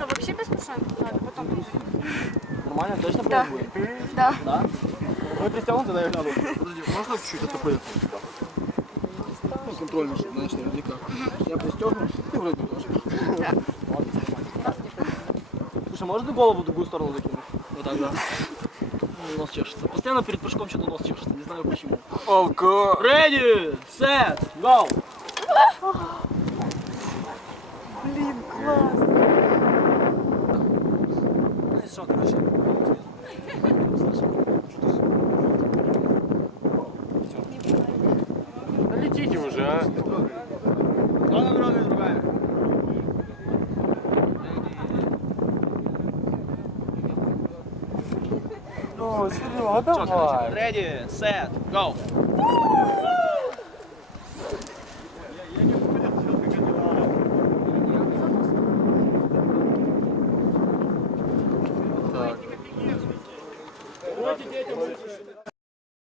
что, вообще без тушенки надо? Потом. Нормально, точно Да. будет? Да. Да? Вы пристегнуты, да, я гляну? Подожди, можно чуть-чуть отоплять? Ну, контрольный, чтобы, знаешь, наверняка. Я пристегнут, ты вроде тоже. Слушай, можно ты голову в другую сторону закинуть? Вот так, да. Ну, Нос чешется. Постоянно перед прыжком что-то нос чешется, не знаю почему. Алка! Ready, set, go! Блин, класс. Ну и что, короче. Да летите уже, а. Ну, Серега, давай. Ready, set, go! Давайте детям.